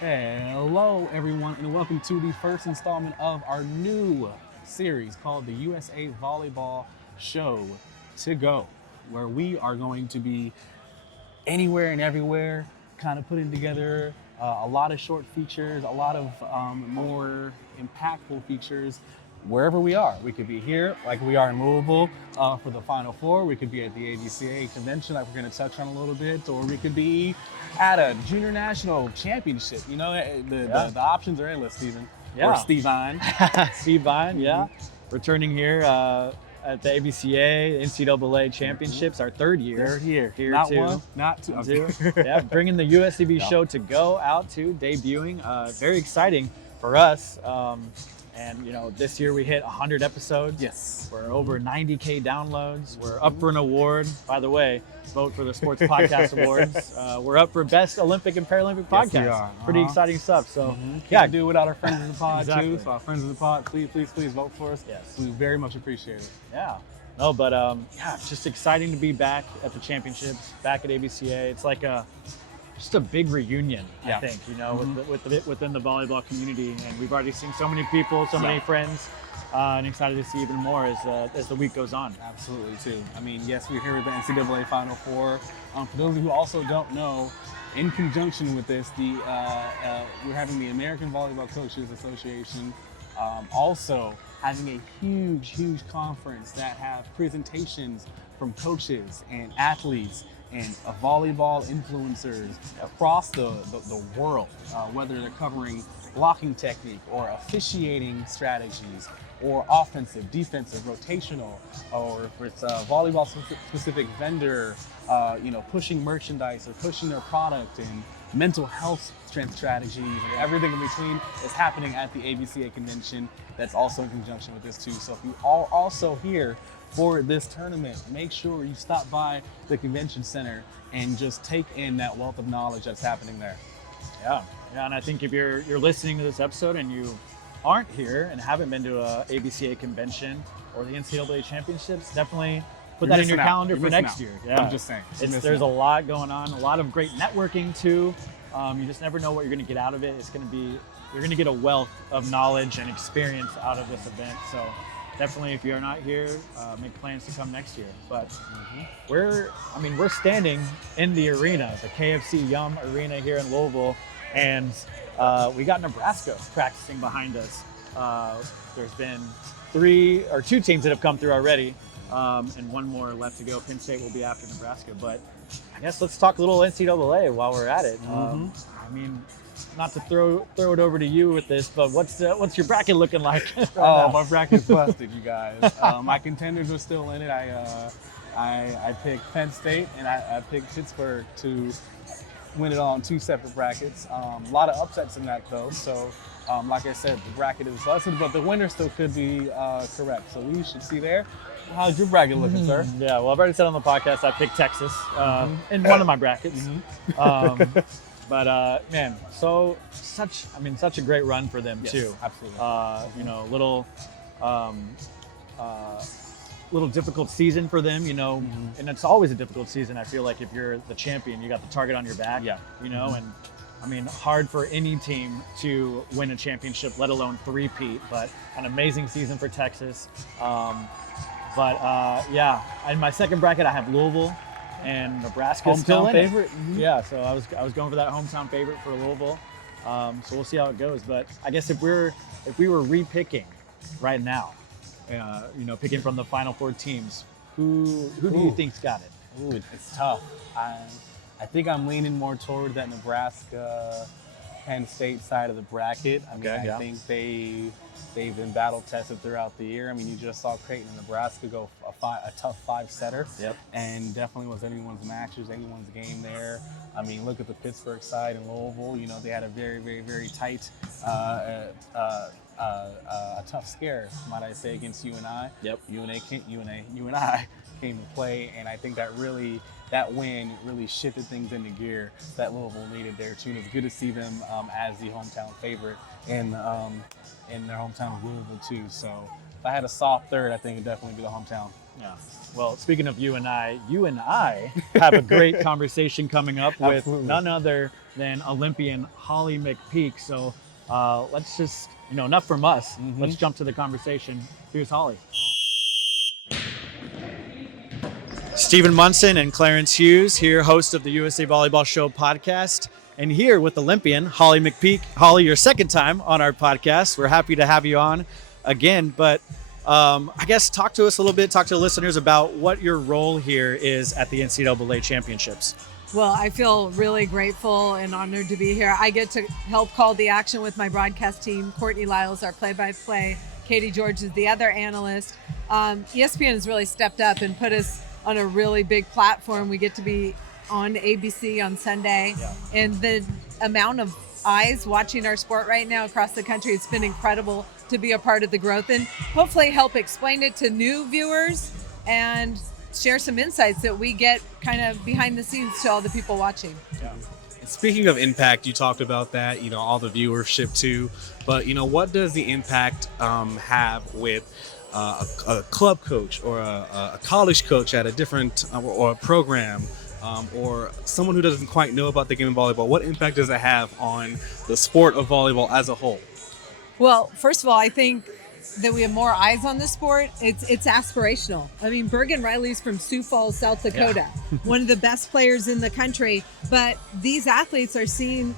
Hello, everyone, and welcome to the first installment of our new series called the USA Volleyball Show To-Go, where we are going to be anywhere and everywhere, kind of putting together a lot of short features, a lot of more impactful features wherever we are. We could be here, like we are in Louisville for the Final Four. We could be at the ABCA convention, like we're going to touch on a little bit, or we could be at a junior national championship. You know, the options are endless, Stephen. Yeah. Or Stevine. Stevine, yeah. Returning here at the ABCA NCAA championships, our third year. They're here. Here Not too. one, not two. Yeah, bringing the USCB Show To-Go out too, debuting. Very exciting for us. And you know, this year we hit 100 episodes. Yes. We're over 90K downloads. We're up for an award. By the way, vote for the Sports Podcast Awards. We're up for Best Olympic and Paralympic Podcast. Yes, we are. Pretty exciting stuff. So Can't do it without our friends of the pod Exactly. too. So our friends of the pod, please vote for us. Yes. We very much appreciate it. Yeah. No, but yeah, it's just exciting to be back at the championships, back at ABCA. It's like just a big reunion, I think, you know, within the volleyball community. And we've already seen so many people, so many friends, and excited to see even more as the week goes on. Absolutely, too. I mean, yes, we're here at the NCAA Final Four. For those of you who also don't know, in conjunction with this, we're having the American Volleyball Coaches Association also having a huge conference that have presentations from coaches and athletes and volleyball influencers across the world, whether they're covering blocking technique or officiating strategies or offensive, defensive, rotational, or if it's a volleyball specific vendor, pushing merchandise or pushing their product, and mental health strength strategies and everything in between is happening at the ABCA convention. That's also in conjunction with this too. So if you are also here for this tournament, make sure you stop by the convention center and just take in that wealth of knowledge that's happening there. Yeah, and I think if you're listening to this episode and you aren't here and haven't been to a ABCA convention or the NCAA championships, definitely put that in your calendar for next year. Yeah, I'm just saying. There's a lot going on, a lot of great networking too. You just never know what you're going to get out of it. You're going to get a wealth of knowledge and experience out of this event. So definitely, if you're not here, make plans to come next year. But we're standing in the arena, the KFC Yum Arena here in Louisville, and we got Nebraska practicing behind us. There's been two teams that have come through already, and one more left to go. Penn State will be after Nebraska, but I guess let's talk a little NCAA while we're at it. I mean, not to throw it over to you with this, but what's your bracket looking like? My bracket's busted, you guys. My contenders are still in it. I picked Penn State and I picked Pittsburgh to win it all in two separate brackets. A lot of upsets in that though. So, like I said, the bracket is busted, but the winner still could be correct. So we should see there. How's your bracket looking, sir? Yeah, well, I've already said on the podcast I picked Texas in one of my brackets. But man, such a great run for them too. Absolutely. Little difficult season for them, and it's always a difficult season. I feel like if you're the champion, you got the target on your back. And I mean, hard for any team to win a championship, let alone three-peat. But an amazing season for Texas. In my second bracket, I have Louisville and Nebraska still in it. Favorite. Yeah, so I was going for that hometown favorite for Louisville. So we'll see how it goes. But I guess if we were repicking right now, picking from the Final Four teams, who do you think's got it? Ooh, it's tough. I think I'm leaning more toward that Nebraska Penn State side of the bracket. I think they've been battle tested throughout the year. I mean, you just saw Creighton and Nebraska go a tough five-setter. And definitely was anyone's matches, anyone's game there. I mean, look at the Pittsburgh side in Louisville. They had a very, very, very tight, a tough scare, might I say, against UNI. UNI came to play, and I think that win really shifted things into gear that Louisville needed there too. And it's good to see them as the hometown favorite in their hometown of Louisville too. So if I had a soft third, I think it'd definitely be the hometown. Yeah. Well, speaking of you and I have a great conversation coming up with none other than Olympian Holly McPeak. So let's just, enough from us. Let's jump to the conversation. Here's Holly. Stephen Munson and Clarence Hughes here, host of the USA Volleyball Show podcast, and here with Olympian Holly McPeak. Holly, your second time on our podcast. We're happy to have you on again, but I guess talk to us a little bit, talk to the listeners about what your role here is at the NCAA championships. Well, I feel really grateful and honored to be here. I get to help call the action with my broadcast team. Courtney Lyle's our play-by-play. Katie George is the other analyst. ESPN has really stepped up and put us on a really big platform. We get to be on ABC on Sunday. Yeah. And the amount of eyes watching our sport right now across the country, it's been incredible to be a part of the growth and hopefully help explain it to new viewers and share some insights that we get kind of behind the scenes to all the people watching. Yeah. Speaking of impact, you talked about that, all the viewership too, but what does the impact have with a club coach or a college coach at a different or a program or someone who doesn't quite know about the game of volleyball? What impact does it have on the sport of volleyball as a whole? Well, first of all, I think that we have more eyes on the sport. It's aspirational. I mean, Bergen Riley's from Sioux Falls, South Dakota, one of the best players in the country. But these athletes are seeing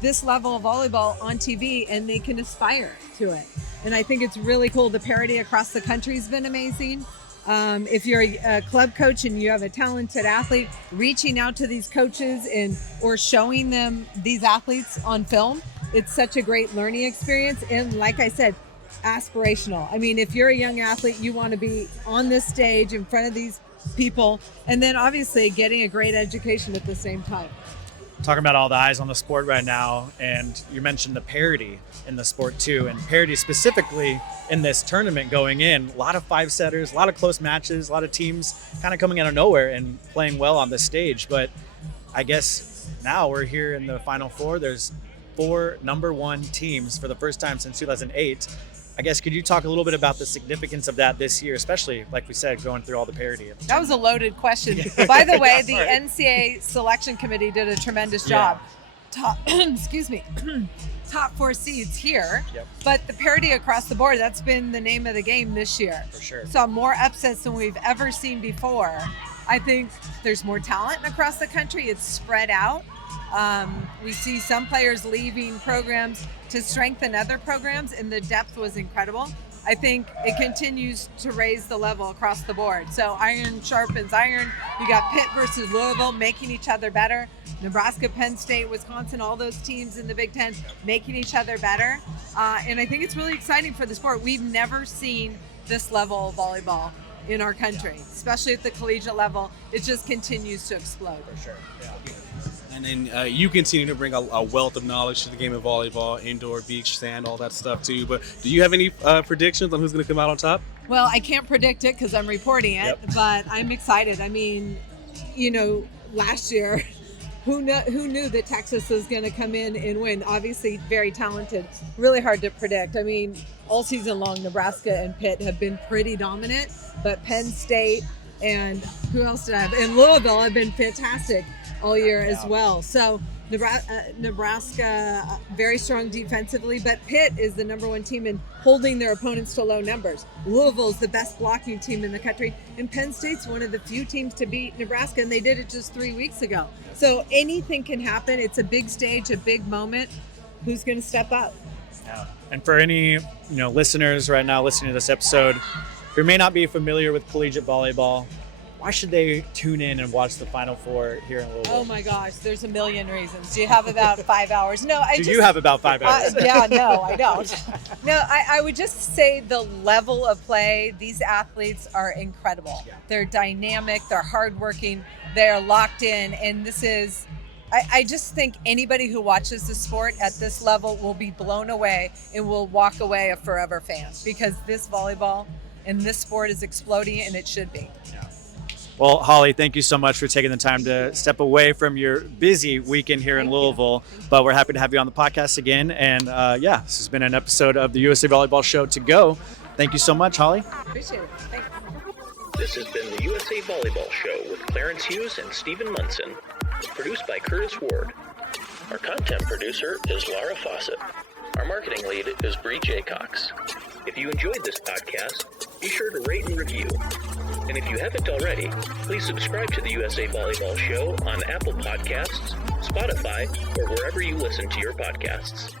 this level of volleyball on TV and they can aspire to it. And I think it's really cool. The parity across the country has been amazing. If you're a club coach and you have a talented athlete, reaching out to these coaches or showing them these athletes on film, it's such a great learning experience. And like I said, aspirational. I mean, if you're a young athlete, you want to be on this stage in front of these people, and then obviously getting a great education at the same time. Talking about all the eyes on the sport right now, and you mentioned the parity in the sport too, and parity specifically in this tournament going in. A lot of five-setters, a lot of close matches, a lot of teams kind of coming out of nowhere and playing well on this stage. But I guess now we're here in the Final Four. There's 4 number 1 teams for the first time since 2008. I guess, could you talk a little bit about the significance of that this year, especially, like we said, going through all the parity? That was a loaded question. By the way, the NCAA selection committee did a tremendous job. Excuse me. Top 4 seeds here, but the parity across the board, that's been the name of the game this year. For sure. So more upsets than we've ever seen before. I think there's more talent across the country. It's spread out. We see some players leaving programs to strengthen other programs, and the depth was incredible. I think it continues to raise the level across the board. So iron sharpens iron. You got Pitt versus Louisville making each other better. Nebraska, Penn State, Wisconsin, all those teams in the Big Ten making each other better. And I think it's really exciting for the sport. We've never seen this level of volleyball in our country, especially at the collegiate level. It just continues to explode. For sure. Yeah. And then you continue to bring a wealth of knowledge to the game of volleyball, indoor, beach, sand, all that stuff too. But do you have any predictions on who's going to come out on top? Well, I can't predict it because I'm reporting it, but I'm excited. I mean, last year, who knew that Texas was going to come in and win? Obviously, very talented, really hard to predict. I mean, all season long, Nebraska and Pitt have been pretty dominant, but Penn State and who else did I have? And Louisville have been fantastic all year as well. So Nebraska very strong defensively, but Pitt is the number 1 team in holding their opponents to low numbers. Louisville is the best blocking team in the country, and Penn State's one of the few teams to beat Nebraska, and they did it just 3 weeks ago. So anything can happen. It's a big stage, a big moment. Who's going to step up? Yeah. And for any listeners right now listening to this episode who may not be familiar with collegiate volleyball, why should they tune in and watch the Final Four here in Louisville? Oh my gosh, there's a million reasons. Do you have about 5 hours? No, Do you have about 5 hours? No, I don't. No, I would just say the level of play, these athletes are incredible. Yeah. They're dynamic, they're hardworking, they're locked in, and this is, I just think anybody who watches the sport at this level will be blown away and will walk away a forever fan, because this volleyball and this sport is exploding, and it should be. Yeah. Well, Holly, thank you so much for taking the time to step away from your busy weekend here in Louisville. But we're happy to have you on the podcast again. And this has been an episode of the USA Volleyball Show To-Go. Thank you so much, Holly. Appreciate it. Thank you. This has been the USA Volleyball Show with Clarence Hughes and Stephen Munson. Produced by Curtis Ward. Our content producer is Laura Fawcett. Our marketing lead is Bree Jaycox. If you enjoyed this podcast, be sure to rate and review. And if you haven't already, please subscribe to the USA Volleyball Show on Apple Podcasts, Spotify, or wherever you listen to your podcasts.